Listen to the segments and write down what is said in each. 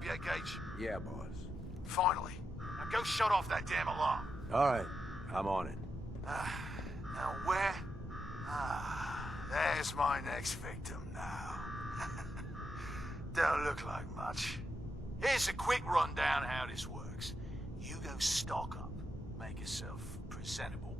up yet, Gage? Yeah, boss. Finally. Now go shut off that damn alarm. All right, I'm on it. Now where? There's my next victim now. Don't look like much. Here's a quick rundown how this works. You go stock up, make yourself presentable.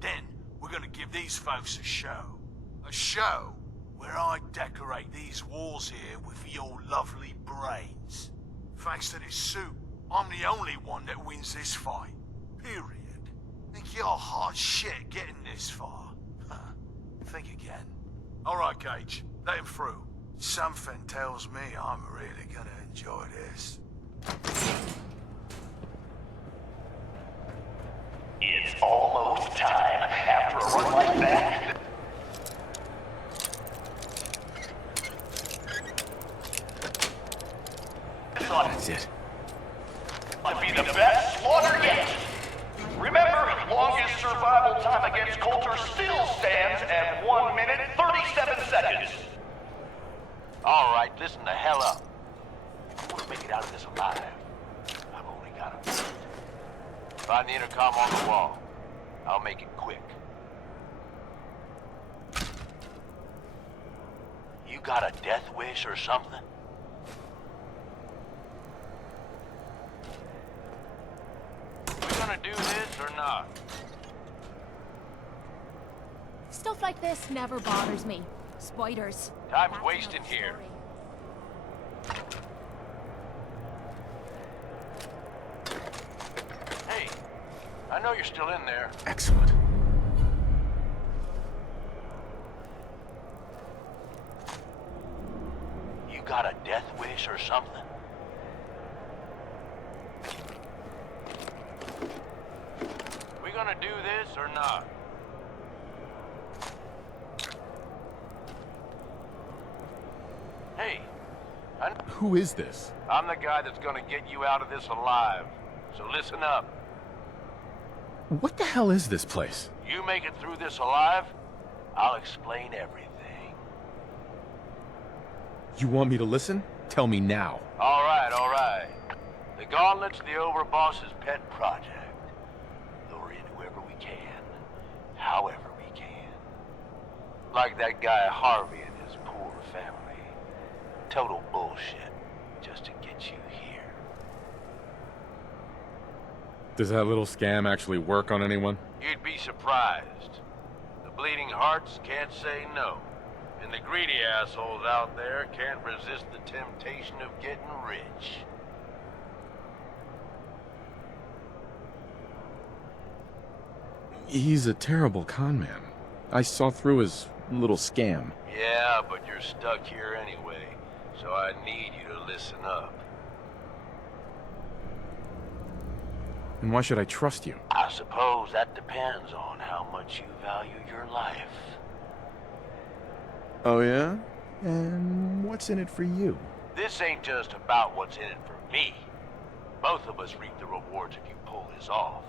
Then we're gonna give these folks a show. A show where I decorate these walls here with your lovely brains. Thanks to this suit, I'm the only one that wins this fight. Period. Think you're hot shit getting this far? Think again. Alright, Gage. Let him through. Something tells me I'm really gonna enjoy this. It's almost time. After a run like that... That's it. Might be the best slaughter yet. Remember, longest survival time against Coulter still stands at 1 minute 37 seconds. All right, listen the hell up. If you want to make it out of this alive, I've only got a minute. Find the intercom on the wall. I'll make it quick. You got a death wish or something? We gonna do this or not? Stuff like this never bothers me. Spiders. Time's That's wasting another here. story. Hey, I know you're still in there. Excellent. You got a death wish or something? We gonna do this or not? Hey, Who is this? I'm the guy that's gonna get you out of this alive. So listen up. What the hell is this place? You make it through this alive, I'll explain everything. You want me to listen? Tell me now. All right, all right. The Gauntlet's the Overboss's pet project. Lure in whoever we can, however we can. Like that guy Harvey and his poor family. Total bullshit, just to get you here. Does that little scam actually work on anyone? You'd be surprised. The bleeding hearts can't say no. And the greedy assholes out there can't resist the temptation of getting rich. He's a terrible con man. I saw through his little scam. Yeah, but you're stuck here anyway, so I need you to listen up. And why should I trust you? I suppose that depends on how much you value your life. Oh yeah? And what's in it for you? This ain't just about what's in it for me. Both of us reap the rewards if you pull this off.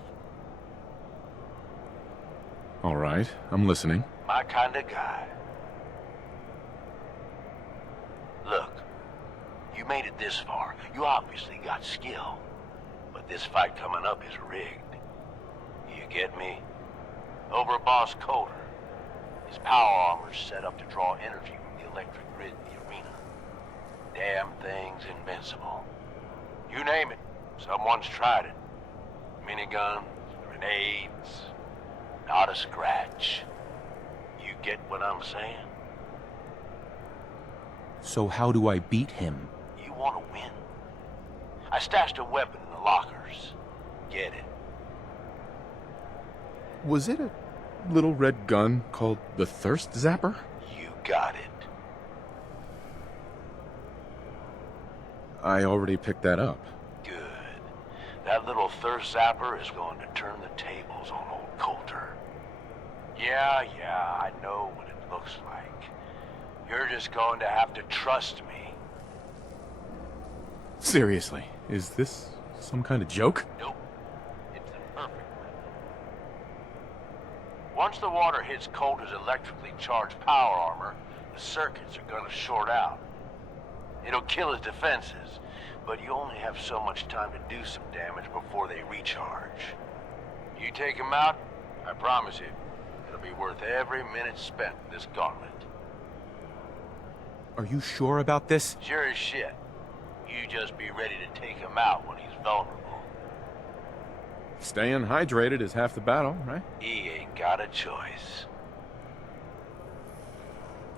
All right, I'm listening. My kind of guy. Look, you made it this far. You obviously got skill. But this fight coming up is rigged. You get me? Overboss Coulter. His power armor's set up to draw energy from the electric grid in the arena. Damn thing's invincible. You name it, someone's tried it. Miniguns, grenades, not a scratch. You get what I'm saying? So how do I beat him? You want to win? I stashed a weapon in the lockers. Get it. Was it a little red gun called the Thirst Zapper? You got it. I already picked that up. Good. That little thirst zapper is going to turn the tables on old Coulter. Yeah, I know what it looks like. You're just going to have to trust me. Seriously, is this some kind of joke? Nope. It's the perfect one. Once the water hits Coulter's electrically charged power armor, the circuits are going to short out. It'll kill his defenses, but you only have so much time to do some damage before they recharge. You take them out, I promise you, it'll be worth every minute spent in this gauntlet. Are you sure about this? Sure as shit. You just be ready to take him out when he's vulnerable. Staying hydrated is half the battle, right? He ain't got a choice.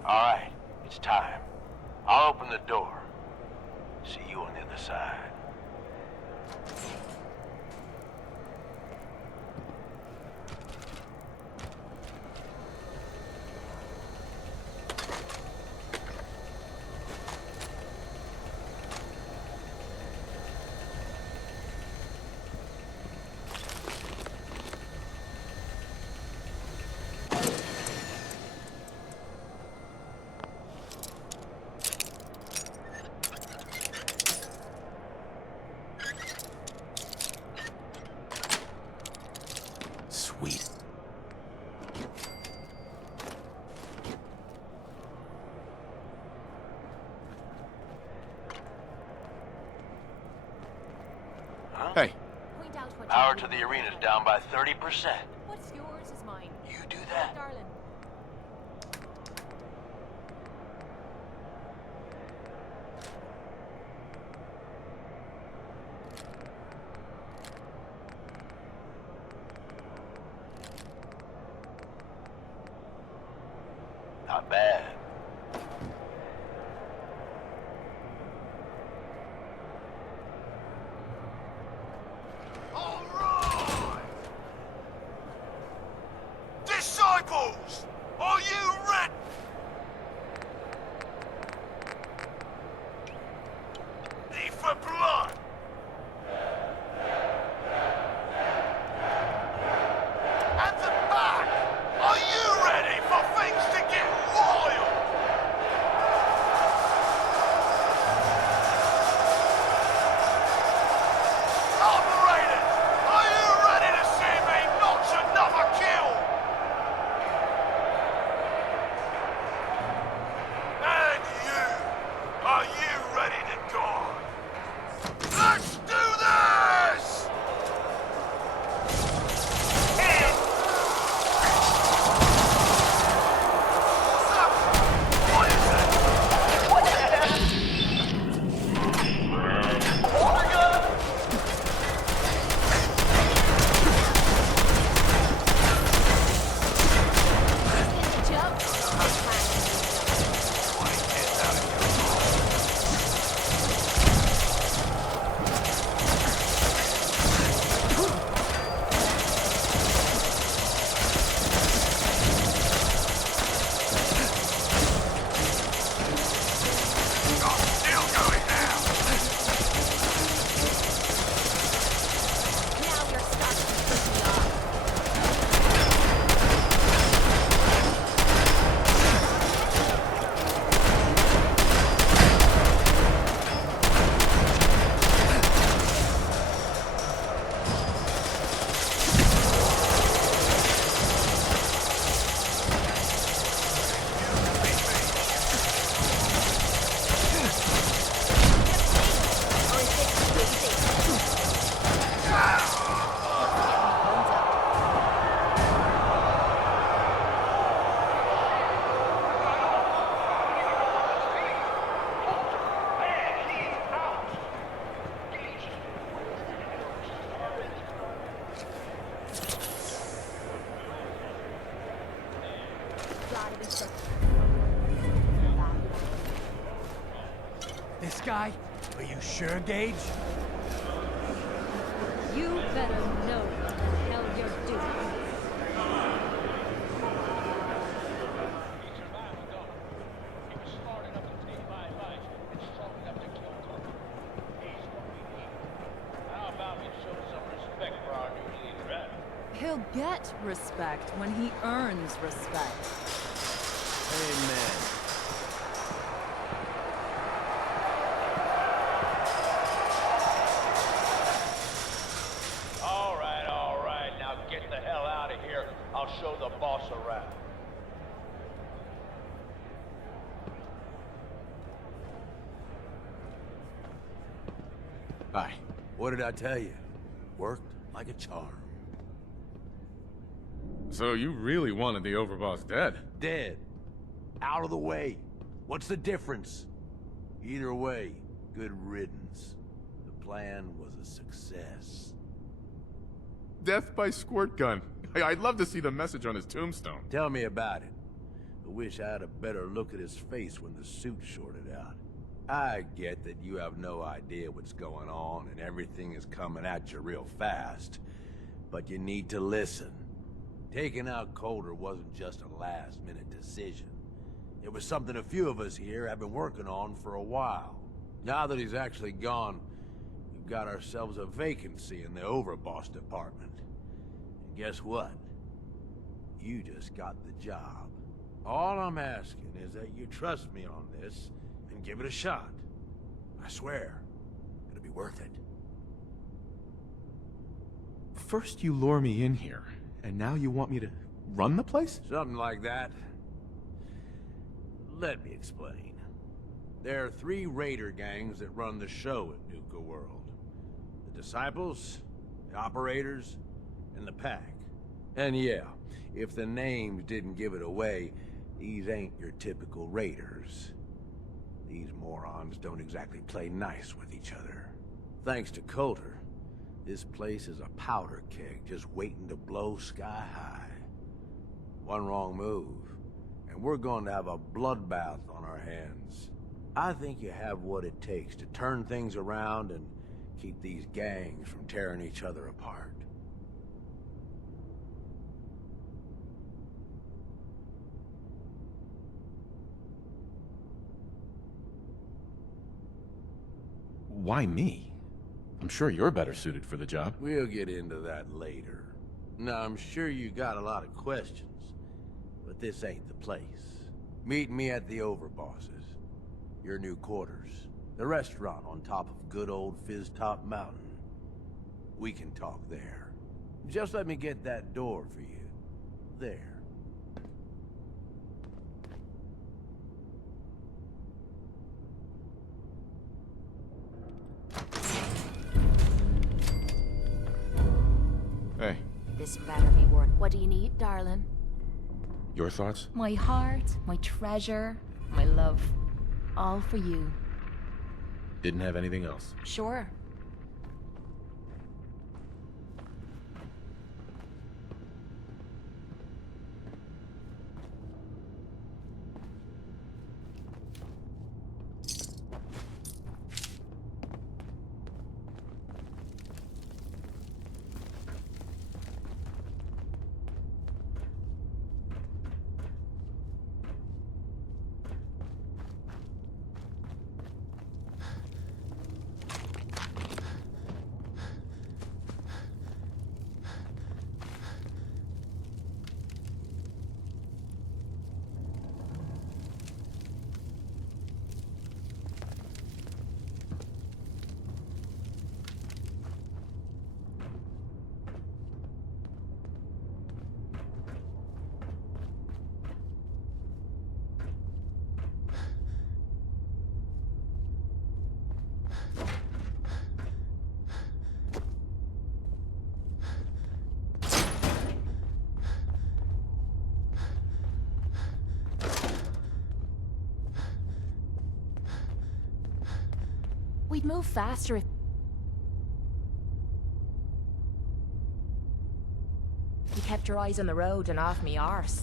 Alright, it's time. I'll open the door. See you on the other side. Sweet. Huh? Hey, Point out what Power you to do the want. arena's down by 30%. What's yours is mine. You do that. Darling. Not bad. All right! Disciples, are you ready? For blood? At the back, are you ready for things to get wild? Operators, are you ready to see me notch another kill? And you, are you ready to die? Let's do this! What's up? What is it? Water gun? Is this a joke? Still going down. Now you're starting to piss me off. Or is this too easy? Gotta be so. This guy? Are you sure, Gage? You better know what the hell you're doing. He'll get respect when he earns respect. Amen. All right, now get the hell out of here. I'll show the boss around. Hi. What did I tell you? Worked like a charm. So you really wanted the overboss dead? Dead. Out of the way. What's the difference? Either way, good riddance. The plan was a success. Death by squirt gun. I'd love to see the message on his tombstone. Tell me about it. I wish I had a better look at his face when the suit shorted out. I get that you have no idea what's going on and everything is coming at you real fast. But you need to listen. Taking out Coulter wasn't just a last-minute decision. It was something a few of us here have been working on for a while. Now that he's actually gone, we've got ourselves a vacancy in the overboss department. And guess what? You just got the job. All I'm asking is that you trust me on this and give it a shot. I swear, it'll be worth it. First you lure me in here, and now you want me to run the place? Something like that. Let me explain. There are 3 raider gangs that run the show at NUKAWORLD. The Disciples, the Operators, and the Pack. And yeah, if the names didn't give it away, these ain't your typical raiders. These morons don't exactly play nice with each other. Thanks to Coulter, this place is a powder keg just waiting to blow sky high. One wrong move, and we're going to have a bloodbath on our hands. I think you have what it takes to turn things around and keep these gangs from tearing each other apart. Why me? I'm sure you're better suited for the job. We'll get into that later. Now, I'm sure you got a lot of questions, but this ain't the place. Meet me at the Overbosses, your new quarters, the restaurant on top of good old Fizz-Top Mountain. We can talk there. Just let me get that door for you. There. Hey, This better be worth. What do you need, darling? your thoughts? My heart, my treasure, my love. All for you. Didn't have anything else. Sure. We'd move faster if you kept your eyes on the road and off me arse.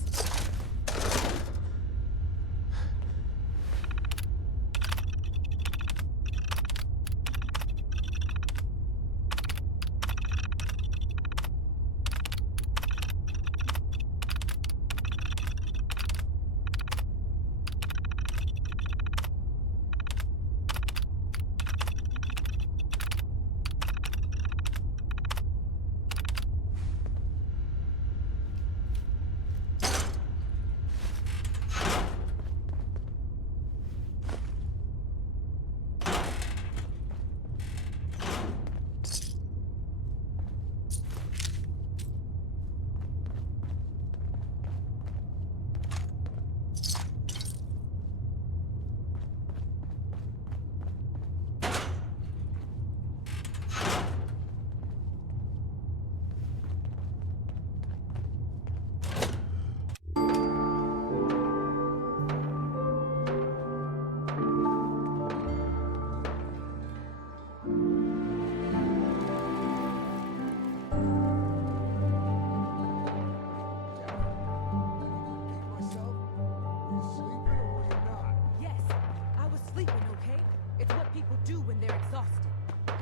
sleeping, okay? It's what people do when they're exhausted.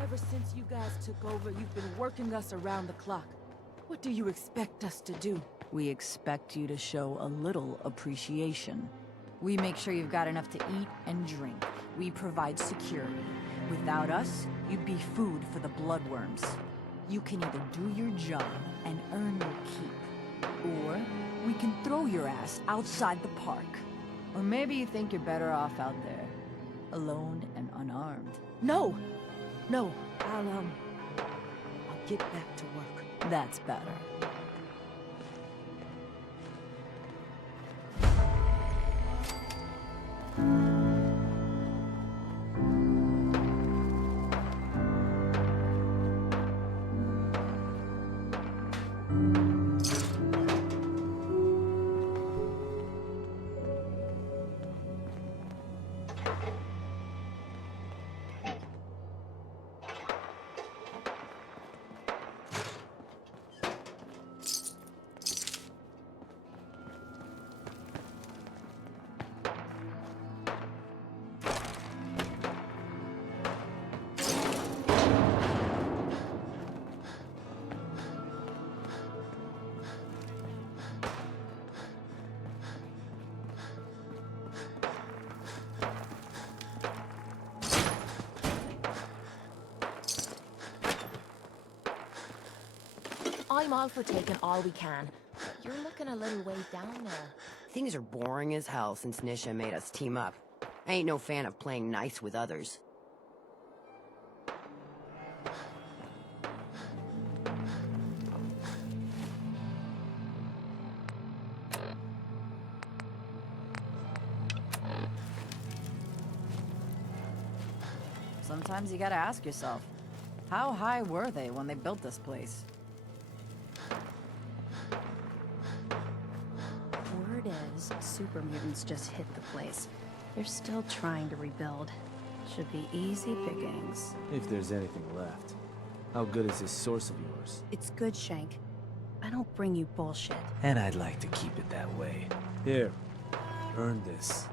Ever since you guys took over, you've been working us around the clock. What do you expect us to do? We expect you to show a little appreciation. We make sure you've got enough to eat and drink. We provide security. Without us, you'd be food for the bloodworms. You can either do your job and earn your keep, or we can throw your ass outside the park. Or maybe you think you're better off out there, alone and unarmed. No! No, I'll get back to work. That's better. I'm all for taking all we can. You're looking a little way down there. Things are boring as hell since Nisha made us team up. I ain't no fan of playing nice with others. Sometimes you gotta ask yourself, how high were they when they built this place? Word is, super mutants just hit the place. They're still trying to rebuild. Should be easy pickings. If there's anything left. How good is this source of yours? It's good, Shank. I don't bring you bullshit. And I'd like to keep it that way. Here, earn this.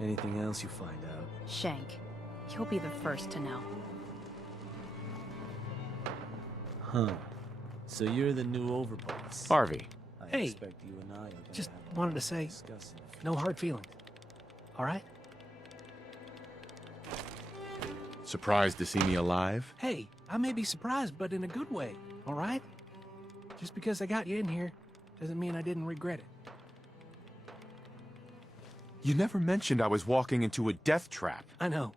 Anything else you find out? Shank, you'll be the first to know. Huh. So you're the new overboss. Harvey. I expect you and I are gonna just have wanted to say, discussing it. no hard feelings. All right? Surprised to see me alive? Hey, I may be surprised, but in a good way, all right? Just because I got you in here doesn't mean I didn't regret it. You never mentioned I was walking into a death trap. I know,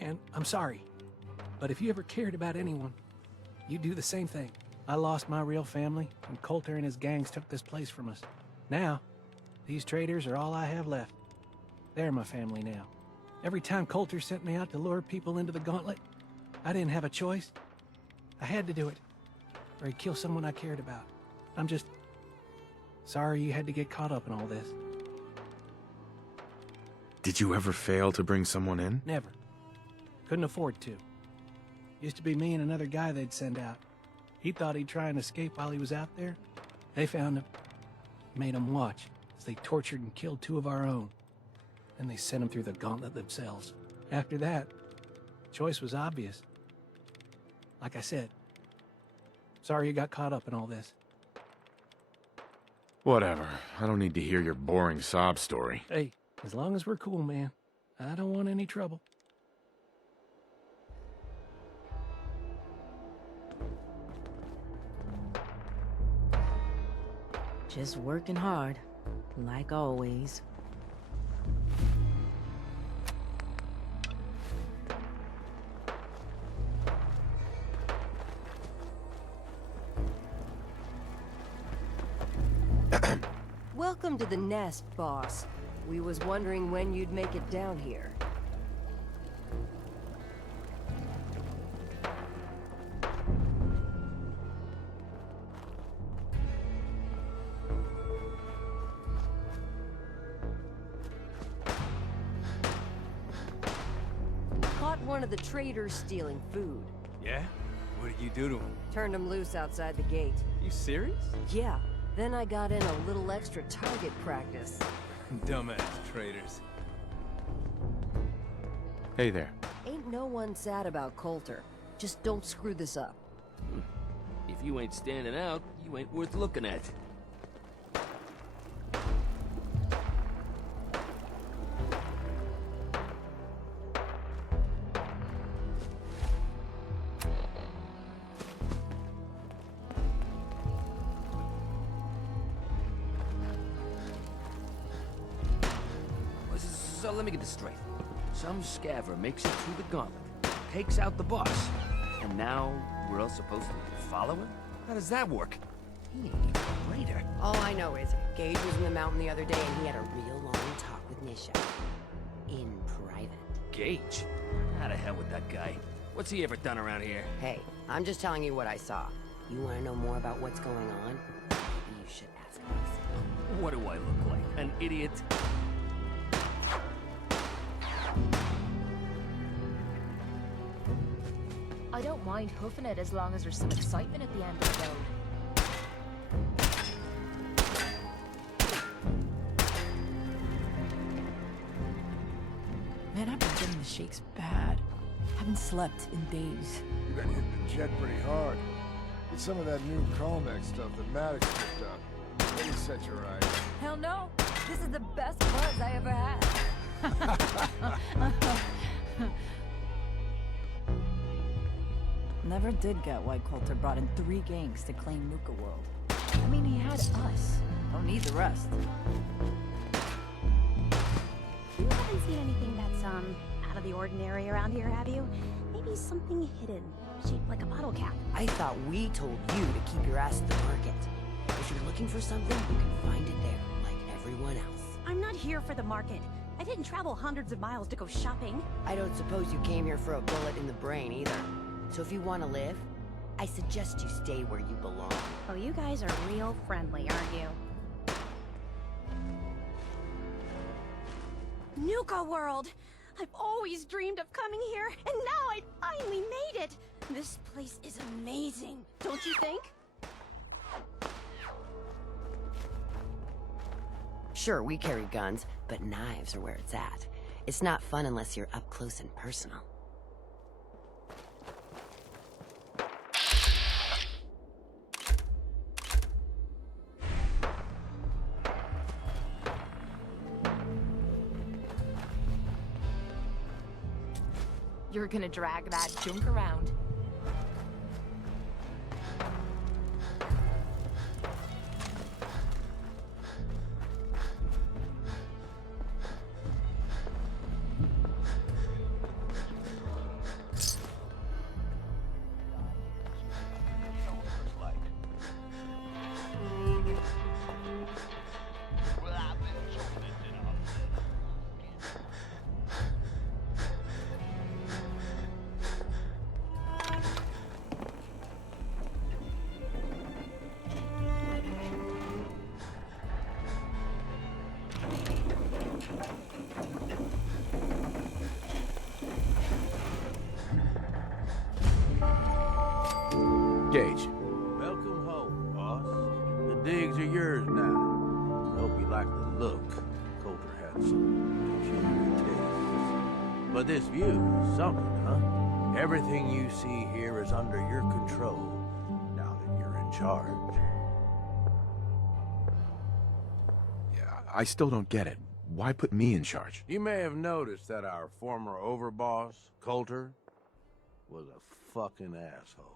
and I'm sorry. But if you ever cared about anyone, you'd do the same thing. I lost my real family, and Coulter and his gangs took this place from us. Now, these traitors are all I have left. They're my family now. Every time Coulter sent me out to lure people into the gauntlet, I didn't have a choice. I had to do it, or he'd kill someone I cared about. I'm just sorry you had to get caught up in all this. Did you ever fail to bring someone in? Never. Couldn't afford to. Used to be me and another guy they'd send out. He thought he'd try and escape while he was out there. They found him, made him watch as they tortured and killed two of our own. Then they sent him through the gauntlet themselves. After that, choice was obvious. Like I said, sorry you got caught up in all this. Whatever. I don't need to hear your boring sob story. Hey, as long as we're cool, man. I don't want any trouble. Just working hard, like always. Welcome to the nest, boss. We was wondering when you'd make it down here. Caught one of the traders stealing food. Yeah? What did you do to him? Turned him loose outside the gate. You serious? Yeah. Then I got in a little extra target practice. Dumbass traitors. Hey there. Ain't no one sad about Coulter. Just don't screw this up. If you ain't standing out, you ain't worth looking at. So let me get this straight. Some scaver makes it through the gauntlet, takes out the boss, and now we're all supposed to follow him? How does that work? He ain't even a raider. All I know is Gage was in the mountain the other day and he had a real long talk with Nisha. In private. Gage? How the hell with that guy? What's he ever done around here? Hey, I'm just telling you what I saw. You want to know more about what's going on? Maybe you should ask us. What do I look like? An idiot? I don't mind hoofing it as long as there's some excitement at the end of the road. Man, I've been getting the shakes bad. Haven't slept in days. You've been hitting the jet pretty hard. Get some of that new Colmex stuff that Maddox picked up. Maybe set your eyes. Hell no! This is the best buzz I ever had. Never did get why Coulter brought in 3 gangs to claim NUKAWORLD. I mean, he had us. Don't need the rest. You haven't seen anything that's, out of the ordinary around here, have you? Maybe something hidden, shaped like a bottle cap. I thought we told you to keep your ass at the market. If you're looking for something, you can find it there, like everyone else. I'm not here for the market. I didn't travel hundreds of miles to go shopping. I don't suppose you came here for a bullet in the brain, either. So if you want to live, I suggest you stay where you belong. Oh, you guys are real friendly, aren't you? NUKAWORLD! I've always dreamed of coming here, and now I finally made it! This place is amazing, don't you think? Sure, we carry guns, but knives are where it's at. It's not fun unless you're up close and personal. You're gonna drag that junk around. Gage. Welcome home, boss. The digs are yours now. I hope you like the look. Coulter had some peculiar tastes. But this view is something, huh? Everything you see here is under your control, now that you're in charge. Yeah, I still don't get it. Why put me in charge? You may have noticed that our former overboss, Coulter, was a fucking asshole.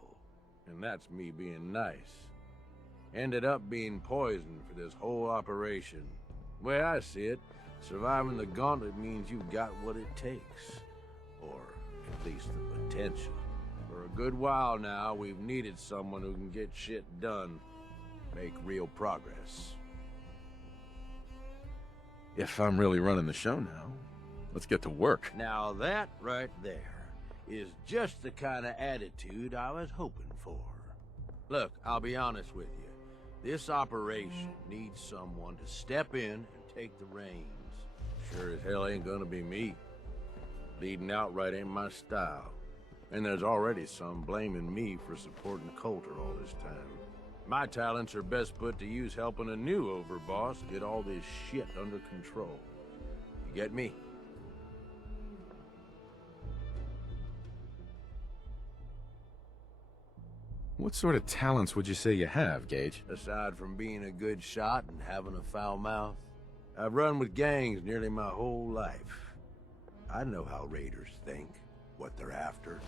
And that's me being nice. Ended up being poisoned for this whole operation. The way I see it, surviving the gauntlet means you've got what it takes. Or at least the potential. For a good while now, we've needed someone who can get shit done. Make real progress. If I'm really running the show now, let's get to work. Now that right there is just the kind of attitude I was hoping for. Look, I'll be honest with you. This operation needs someone to step in and take the reins. Sure as hell ain't gonna be me. Leading outright ain't my style. And there's already some blaming me for supporting Coulter all this time. My talents are best put to use helping a new overboss get all this shit under control. You get me? What sort of talents would you say you have, Gage? Aside from being a good shot and having a foul mouth, I've run with gangs nearly my whole life. I know how raiders think, what they're after,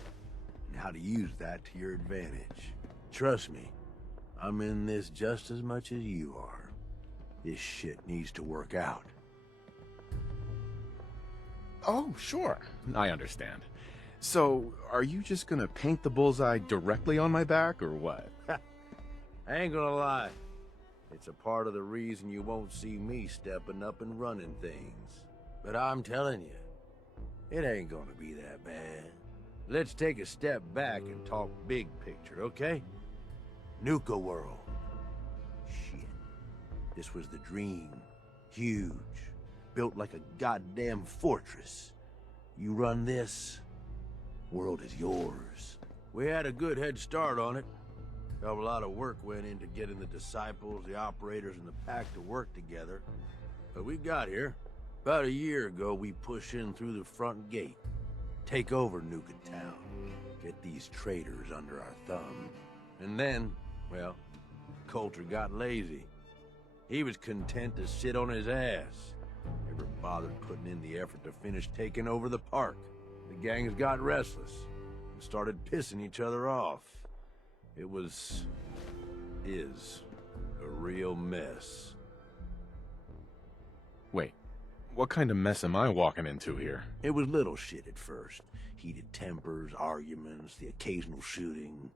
and how to use that to your advantage. Trust me, I'm in this just as much as you are. This shit needs to work out. Oh, sure. I understand. So, are you just gonna paint the bullseye directly on my back, or what? I ain't gonna lie. It's a part of the reason you won't see me stepping up and running things. But I'm telling you, it ain't gonna be that bad. Let's take a step back and talk big picture, okay? NUKAWORLD. Shit. This was the dream. Huge. Built like a goddamn fortress. You run this, world is yours. We had a good head start on it. A lot of work went into getting the disciples, the operators, and the pack to work together. But we got here. About a year ago, we pushed in through the front gate. Take over Nukatown. Get these traitors under our thumb. And then, well, Coulter got lazy. He was content to sit on his ass. Never bothered putting in the effort to finish taking over the park. The gangs got restless and started pissing each other off. It is a real mess. Wait, what kind of mess am I walking into here? It was little shit at first. Heated tempers, arguments, the occasional shooting.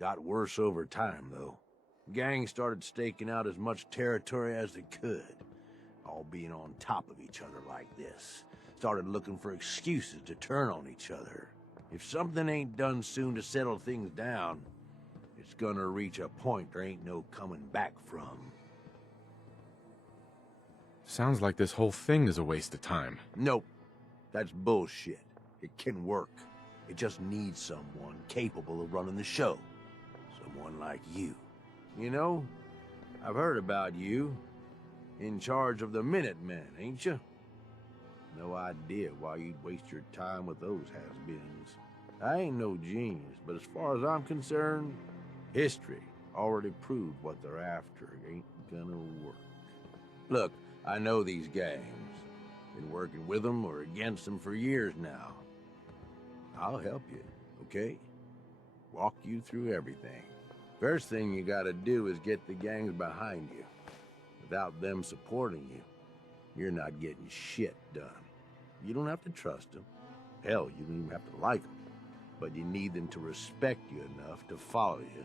Got worse over time, though. Gangs started staking out as much territory as they could. All being on top of each other like this. Started looking for excuses to turn on each other. If something ain't done soon to settle things down, it's gonna reach a point there ain't no coming back from. Sounds like this whole thing is a waste of time. Nope. That's bullshit. It can work. It just needs someone capable of running the show. Someone like you. You know, I've heard about you. In charge of the Minutemen, ain't you? No idea why you'd waste your time with those has-beens. I ain't no genius, but as far as I'm concerned, history already proved what they're after ain't gonna work. Look, I know these gangs. Been working with them or against them for years now. I'll help you, okay? Walk you through everything. First thing you gotta do is get the gangs behind you. Without them supporting you, you're not getting shit done. You don't have to trust them. Hell, you don't even have to like them. But you need them to respect you enough to follow you.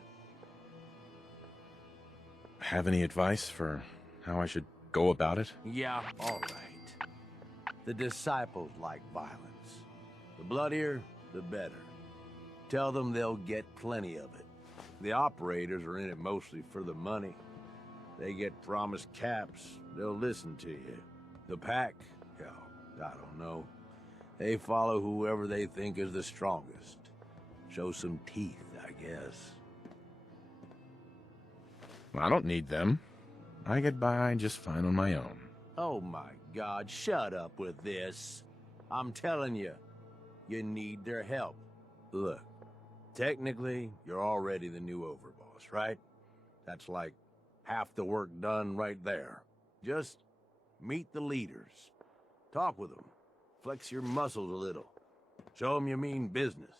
Have any advice for how I should go about it? Yeah, all right. The disciples like violence. The bloodier, the better. Tell them they'll get plenty of it. The operators are in it mostly for the money. They get promised caps, they'll listen to you. The pack, hell, I don't know. They follow whoever they think is the strongest. Show some teeth, I guess. I don't need them. I get by just fine on my own. Oh my God, shut up with this. I'm telling you, you need their help. Look, technically, you're already the new overboss, right? That's like half the work done right there. Just meet the leaders. Talk with them. Flex your muscles a little. Show them you mean business.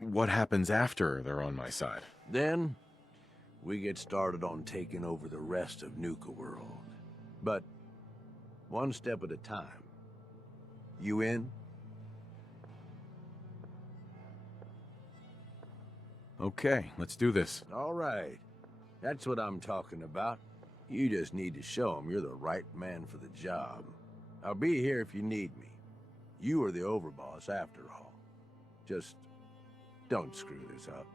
What happens after they're on my side? Then, we get started on taking over the rest of NUKAWORLD. But, one step at a time. You in? Okay, let's do this. All right. That's what I'm talking about. You just need to show them you're the right man for the job. I'll be here if you need me. You are the overboss after all. Just don't screw this up.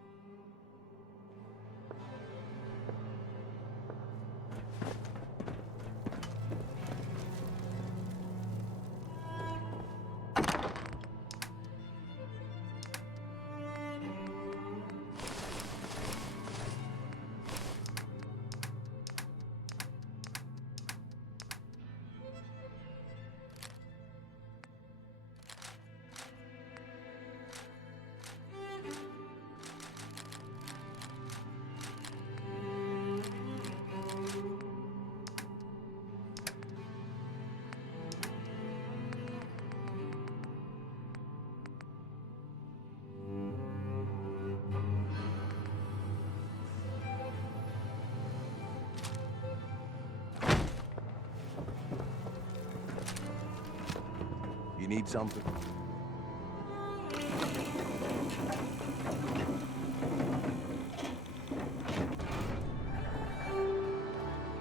need something?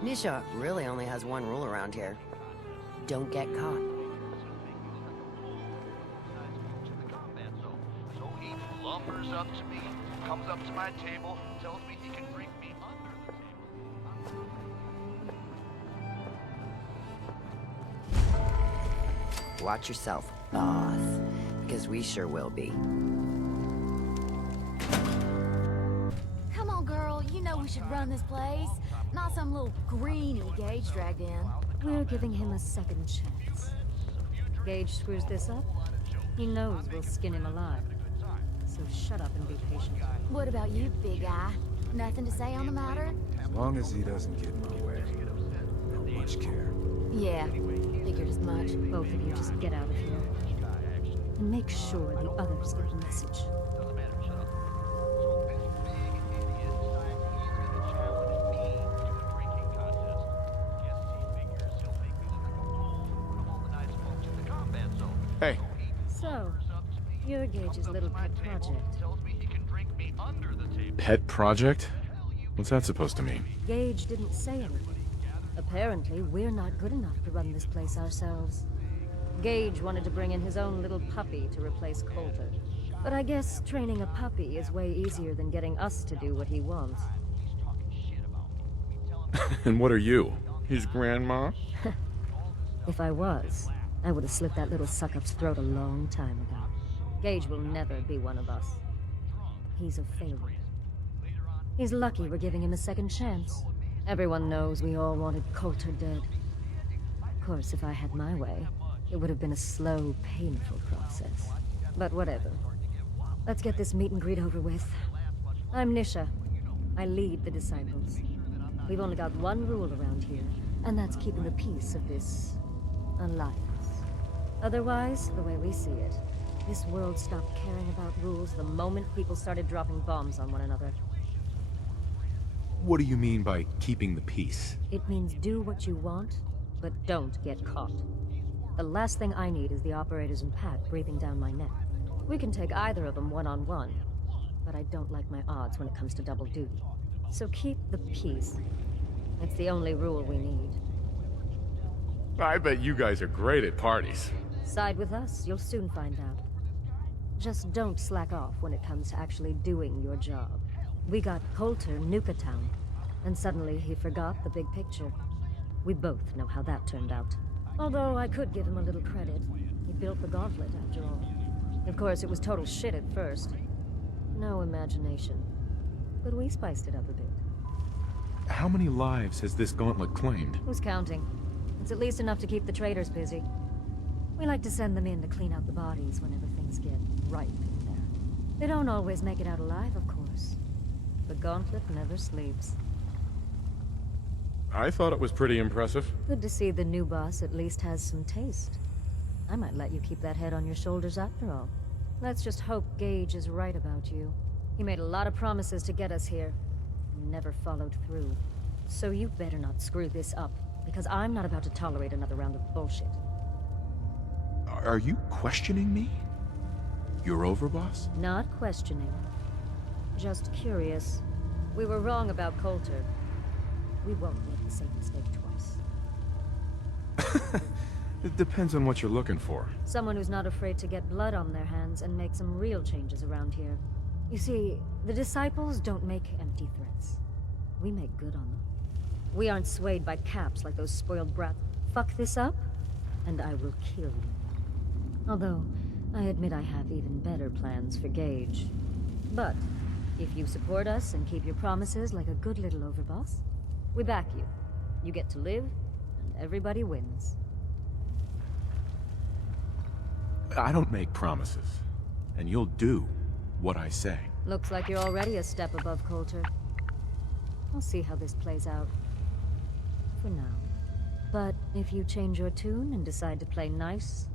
Nisha really only has one rule around here. Don't get caught. So he lumbers up to me, comes up to my table, tells me he can drink me under the table. Watch yourself, boss. Because we sure will be. Come on, girl. You know we should run this place. Not some little greenie Gage dragged in. We're giving him a second chance. Gage screws this up, he knows we'll skin him alive. So shut up and be patient. What about you, big eye? Nothing to say on the matter? As long as he doesn't get in my way. Not much care. Yeah, figured as much. Both of you just get out of here. And make sure the others get the message. Hey. So, you're Gage's little pet project. Pet project? What's that supposed to mean? Gage didn't say anything. Apparently, we're not good enough to run this place ourselves. Gage wanted to bring in his own little puppy to replace Coulter. But I guess training a puppy is way easier than getting us to do what he wants. And what are you? His grandma? If I was, I would have slit that little suck-up's throat a long time ago. Gage will never be one of us. He's a failure. He's lucky we're giving him a second chance. Everyone knows we all wanted Coulter dead. Of course, if I had my way, it would have been a slow, painful process. But whatever. Let's get this meet and greet over with. I'm Nisha. I lead the Disciples. We've only got one rule around here, and that's keeping the peace of this alliance. Otherwise, the way we see it, this world stopped caring about rules the moment people started dropping bombs on one another. What do you mean by keeping the peace? It means do what you want, but don't get caught. The last thing I need is the operators and Pat breathing down my neck. We can take either of them one-on-one, but I don't like my odds when it comes to double duty. So keep the peace. It's the only rule we need. I bet you guys are great at parties. Side with us, you'll soon find out. Just don't slack off when it comes to actually doing your job. We got Coulter Nukatown, and suddenly he forgot the big picture. We both know how that turned out. Although I could give him a little credit. He built the gauntlet, after all. Of course, it was total shit at first. No imagination. But we spiced it up a bit. How many lives has this gauntlet claimed? Who's counting? It's at least enough to keep the traders busy. We like to send them in to clean out the bodies whenever things get ripe in there. They don't always make it out alive, of course. The gauntlet never sleeps. I thought it was pretty impressive. Good to see the new boss at least has some taste. I might let you keep that head on your shoulders after all. Let's just hope Gage is right about you. He made a lot of promises to get us here, and never followed through. So you better not screw this up, because I'm not about to tolerate another round of bullshit. Are you questioning me? You're over, boss? Not questioning. Just curious. We were wrong about Coulter. We won't make the same mistake twice. It depends on what you're looking for. Someone who's not afraid to get blood on their hands and make some real changes around here. You see, the Disciples don't make empty threats. We make good on them. We aren't swayed by caps like those spoiled brats. Fuck this up, and I will kill you. Although, I admit I have even better plans for Gage. But, if you support us and keep your promises like a good little overboss, we back you. You get to live, and everybody wins. I don't make promises, and you'll do what I say. Looks like you're already a step above Coulter. We'll see how this plays out. For now. But if you change your tune and decide to play nice,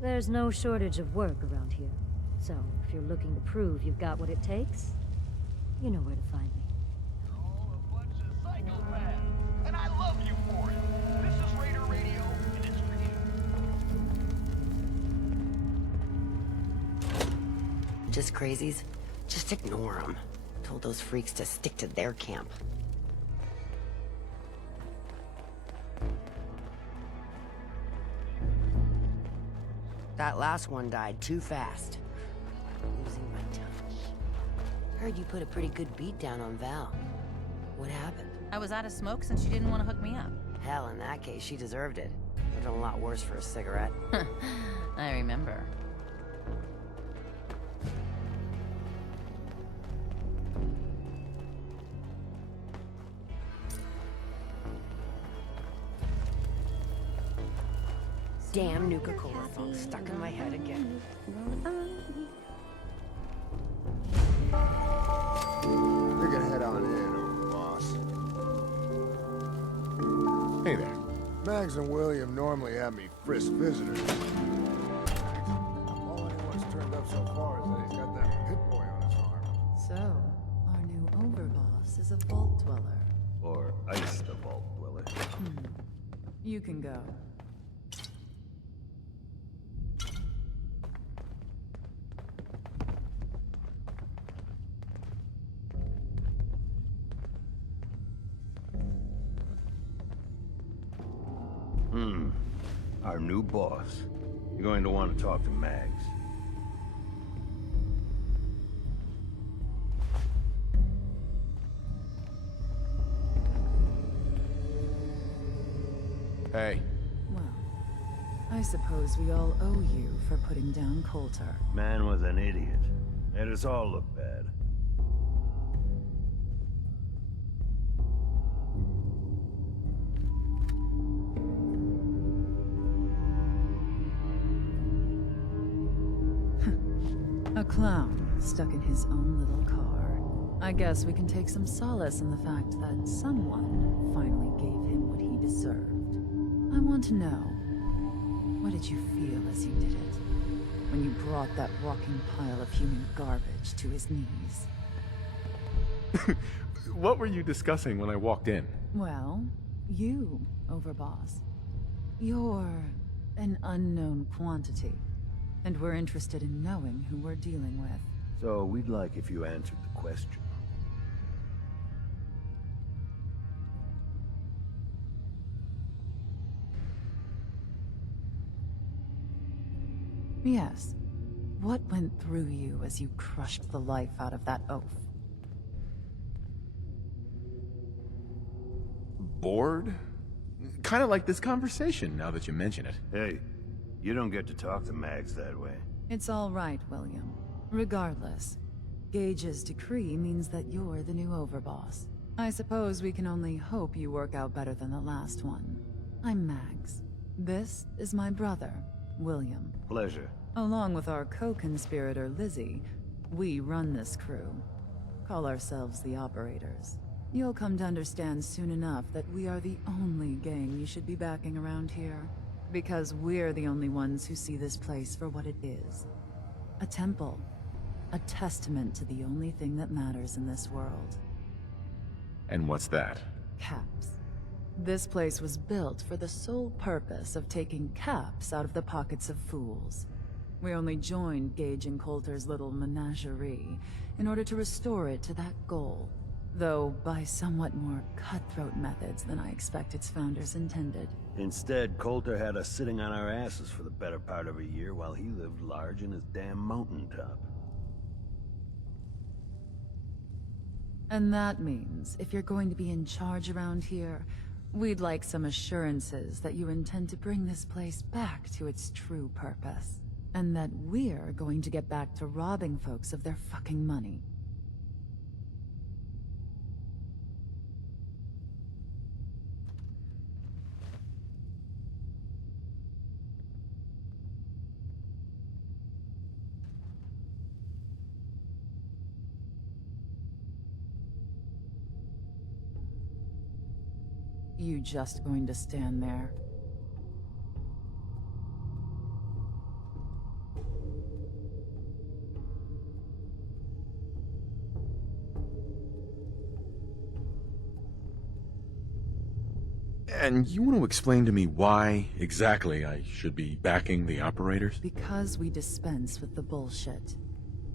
there's no shortage of work around here. So, if you're looking to prove you've got what it takes, you know where to find me. And I love you for it. This is Raider Radio, and it's for you. Just crazies? Just ignore them. Told those freaks to stick to their camp. That last one died too fast. Losing my touch. Heard you put a pretty good beat down on Val. What happened? I was out of smoke since she didn't want to hook me up. Hell, in that case, she deserved it. Would've done a lot worse for a cigarette. I remember. Damn Nuka-Cola phone stuck in my head again. You can head on in, boss. Hey there. Mags and William normally have me frisk visitors. All anyone's turned up so far is that he's got that pit boy on his arm. So, our new overboss is a vault dweller. Or iced a vault dweller. You can go. Our new boss. You're going to want to talk to Mags. Hey. Well, I suppose we all owe you for putting down Coulter. Man was an idiot. Made us all look bad. A clown stuck in his own little car. I guess we can take some solace in the fact that someone finally gave him what he deserved. I want to know, what did you feel as you did it? When you brought that walking pile of human garbage to his knees? What were you discussing when I walked in? Well, you, Overboss. You're an unknown quantity. And we're interested in knowing who we're dealing with. So we'd like if you answered the question. Yes. What went through you as you crushed the life out of that oaf? Bored? Kind of like this conversation, now that you mention it. Hey, you don't get to talk to Mags that way. It's all right, William. Regardless, Gage's decree means that you're the new overboss. I suppose we can only hope you work out better than the last one. I'm Mags. This is my brother, William. Pleasure. Along with our co-conspirator, Lizzie, we run this crew. Call ourselves the Operators. You'll come to understand soon enough that we are the only gang you should be backing around here. Because we're the only ones who see this place for what it is. A temple. A testament to the only thing that matters in this world. And what's that? Caps. This place was built for the sole purpose of taking caps out of the pockets of fools. We only joined Gage and Coulter's little menagerie in order to restore it to that goal. Though by somewhat more cutthroat methods than I expect its founders intended. Instead, Coulter had us sitting on our asses for the better part of a year while he lived large in his damn mountaintop. And that means, if you're going to be in charge around here, we'd like some assurances that you intend to bring this place back to its true purpose. And that we're going to get back to robbing folks of their fucking money. You just going to stand there? And you want to explain to me why exactly I should be backing the Operators? Because we dispense with the bullshit.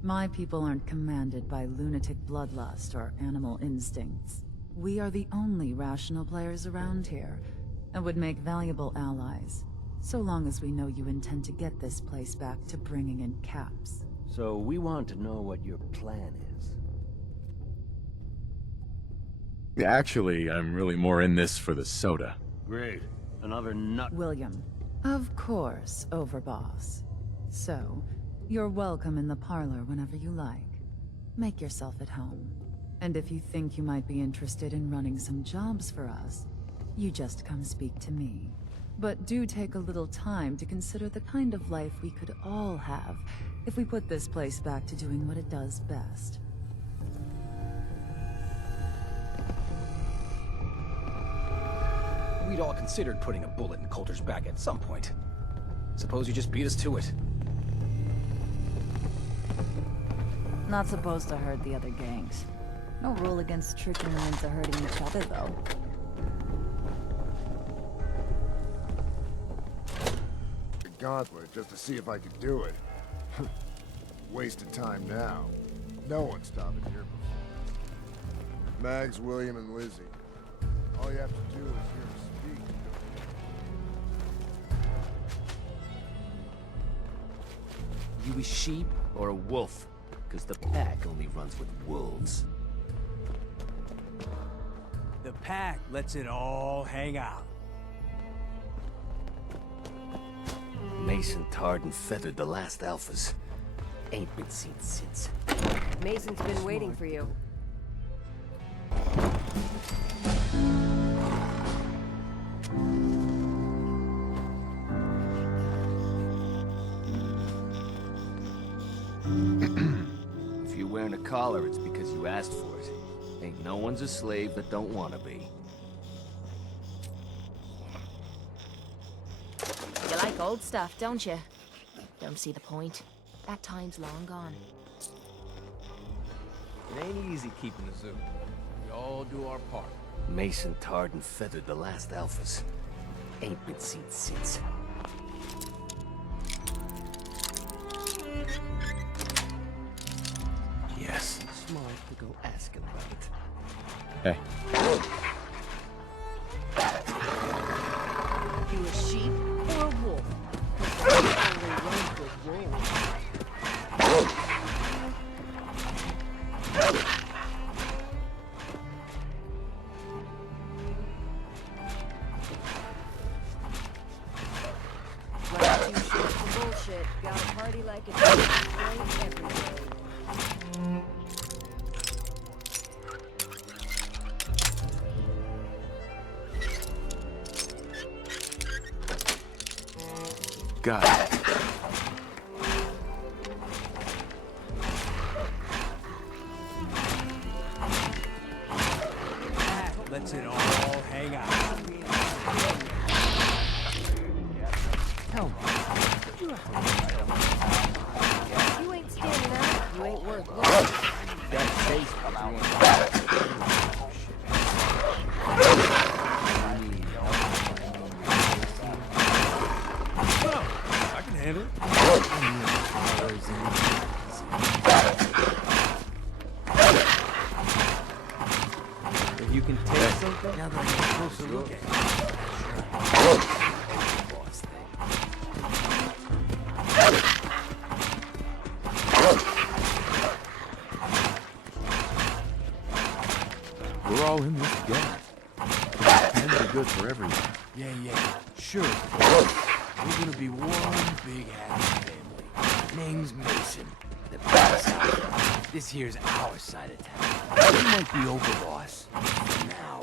My people aren't commanded by lunatic bloodlust or animal instincts. We are the only rational players around here, and would make valuable allies, so long as we know you intend to get this place back to bringing in caps. So we want to know what your plan is. Actually, I'm really more in this for the soda. Great. Another nut. William. Of course, Overboss. So, you're welcome in the parlor whenever you like. Make yourself at home. And if you think you might be interested in running some jobs for us, you just come speak to me. But do take a little time to consider the kind of life we could all have if we put this place back to doing what it does best. We'd all considered putting a bullet in Coulter's back at some point. Suppose you just beat us to it. Not supposed to hurt the other gangs. No rule against tricking them into hurting each other, though. The gauntlet just to see if I could do it. Wasted time now. No one's stopping here before. Mags, William, and Lizzie. All you have to do is hear her speak. You a sheep or a wolf? Because the pack only runs with wolves. The pack lets it all hang out. Mason tarred and feathered the last alphas. Ain't been seen since. Mason's been waiting for you. If you're wearing a collar, it's because you asked for it. Ain't no one's a slave that don't want to be. You like old stuff, don't you? Don't see the point. That time's long gone. It ain't easy keeping the zoo. We all do our part. Mason tarred and feathered the last alphas. Ain't been seen since. Yes. Smart to go asking about it. Hey. You a sheep or a wolf? Only one good wolf. Last 2 shirts of bullshit. Got a party like it's great every day. Got it. Lets it all hang out. Come on. You ain't standing out. You ain't worth looking. That chase I can handle it. If you can take something, now that I'm closer look at it. We're all in this together. It's be good for everyone. Yeah, sure. We're gonna be one big happy family. Name's Mason. The boss out. This here's our side of town. You might be overboss for now,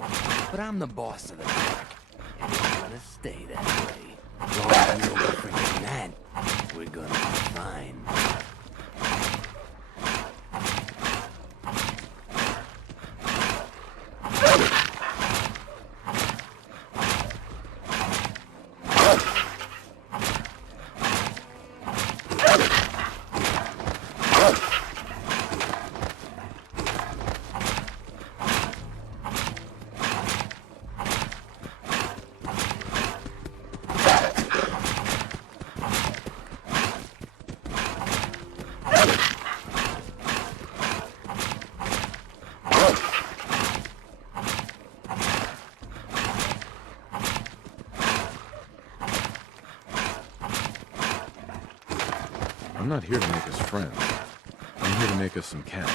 but I'm the boss of the pack. And it's gonna stay that way. As long as you don't forget that, we're gonna be fine. I'm not here to make us friends. I'm here to make us some cash.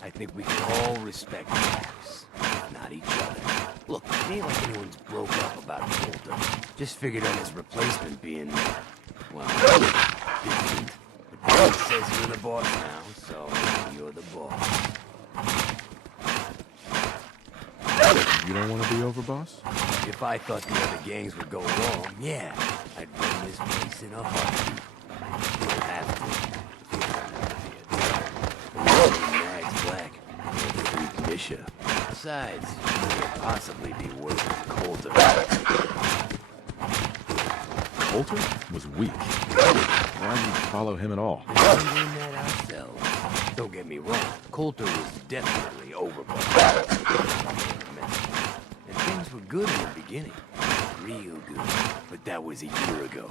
I think we can all respect Max, not each other. Look, it ain't like anyone's broke up about Coulter. Just figured on his replacement being, well, different. But God says you're the boss now, so you're the boss. You don't want to be over, boss? If I thought the other gangs would go wrong, yeah, I'd run this place in a heartbeat. You don't have to. Mags Black, Freak Bishop. Besides, you can't possibly be worse than Coulter. Coulter was weak. Why did you follow him at all? We're doing that ourselves. Don't get me wrong, Coulter was definitely overboard. And things were good in the beginning. Real good. But that was a year ago.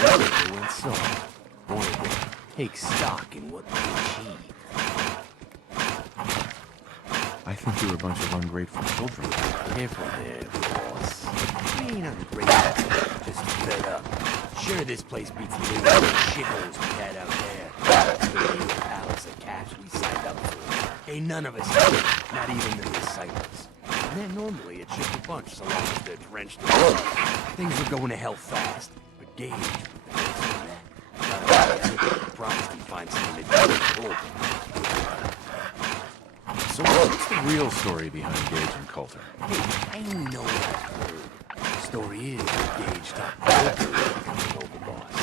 Then they went soft. Wanted to take stock in what they achieved. I think you're a bunch of ungrateful children. Careful there, boss. We ain't ungrateful. Just fed up. Sure, this place beats the little shitholes we had out there. The little palace of cash we signed up for. Ain't none of us have it, not even the disciples. And they're normally a chip a bunch so long as they're drenched in blood. Things were going to hell fast, but Gage, with the best on that, promised he'd find something to do with Coulter. So what's the real story behind Gage and Coulter? Hey, I only know what I've heard. The story is that Gage thought Coulter was becoming overboss.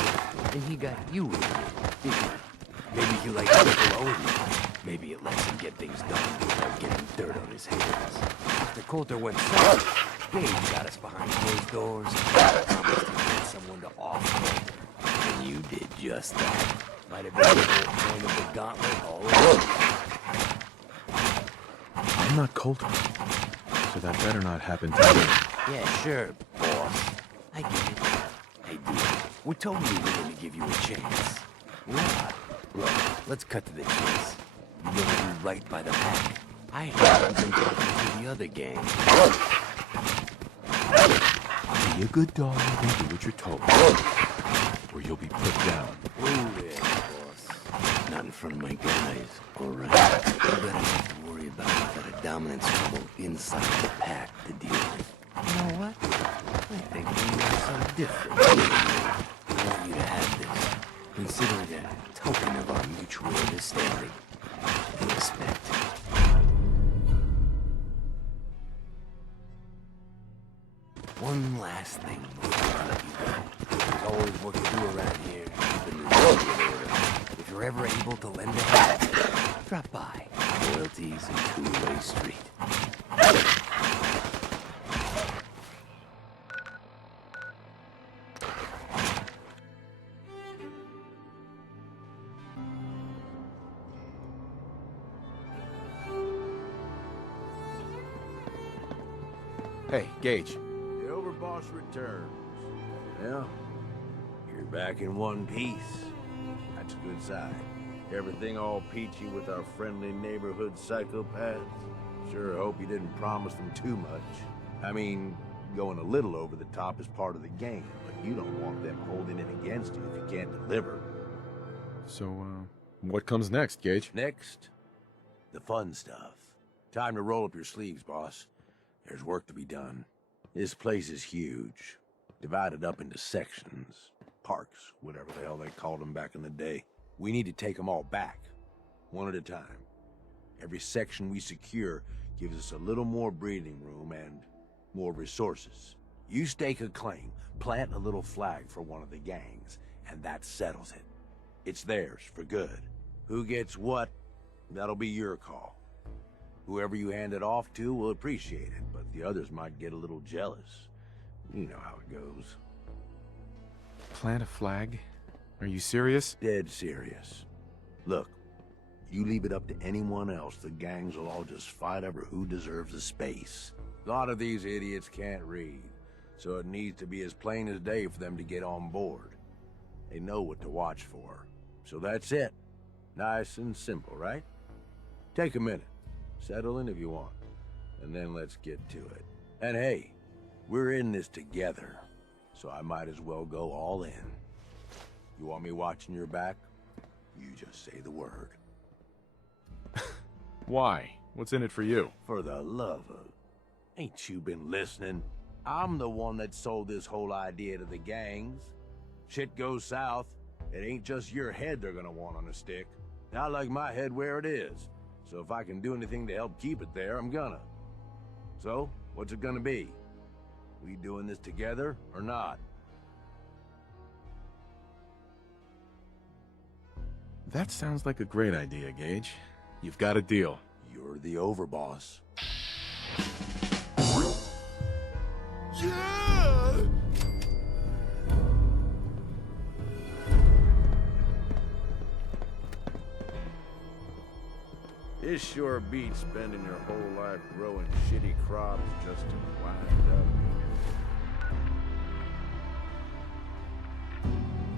And he got you in it, didn't he? Maybe he likes people over you. Maybe it lets him get things done without getting dirt on his hands. After Coulter went south, Gage got us behind closed doors, promised he'd get someone to off Coulter. And you did just that. Might have been the whole point of the gauntlet all over. I'm not Coulter, so that better not happen to me. Yeah, sure, boss. I get it. I do. We're totally willing to give you a chance. Yeah. Look, let's cut to the chase. You're gonna do right by the pack. I haven't been talking to the other gang. Be a good dog and do what you're told, or you'll be put down. Oh, yeah, boss. Not in front of my guys, all right? You better have to worry about that dominance trouble inside the pack to deal with. You know what? I think we have something different. I want you to have this. Consider it a token of our mutual understanding and respect. One last thing before I let you go. There's always work to do around here. Keeping the order. If you're ever able to lend a hand, drop by. Royalties and Two-Way Street. Hey, Gage. The overboss returns. Well, you're back in one piece. That's a good sign. Everything all peachy with our friendly neighborhood psychopaths? Sure hope you didn't promise them too much. I mean, going a little over the top is part of the game, but you don't want them holding it against you if you can't deliver. So, what comes next, Gage? Next, the fun stuff. Time to roll up your sleeves, boss. There's work to be done. This place is huge. Divided up into sections. Parks, whatever the hell they called them back in the day. We need to take them all back, one at a time. Every section we secure gives us a little more breathing room and more resources. You stake a claim, plant a little flag for one of the gangs, and that settles it. It's theirs for good. Who gets what, that'll be your call. Whoever you hand it off to will appreciate it, but the others might get a little jealous. You know how it goes. Plant a flag? Are you serious? Dead serious. Look, you leave it up to anyone else, the gangs will all just fight over who deserves the space. A lot of these idiots can't read, so it needs to be as plain as day for them to get on board. They know what to watch for. So that's it. Nice and simple, right? Take a minute. Settle in if you want, and then let's get to it. And hey, we're in this together, so I might as well go all in. You want me watching your back? You just say the word. Why? What's in it for you? For the love of... Ain't you been listening? I'm the one that sold this whole idea to the gangs. Shit goes south, it ain't just your head they're gonna want on a stick. I like my head where it is, so if I can do anything to help keep it there, I'm gonna. So, what's it gonna be? We doing this together or not? That sounds like a great idea, Gage. You've got a deal. You're the overboss. Yeah! This sure beats spending your whole life growing shitty crops just to wind up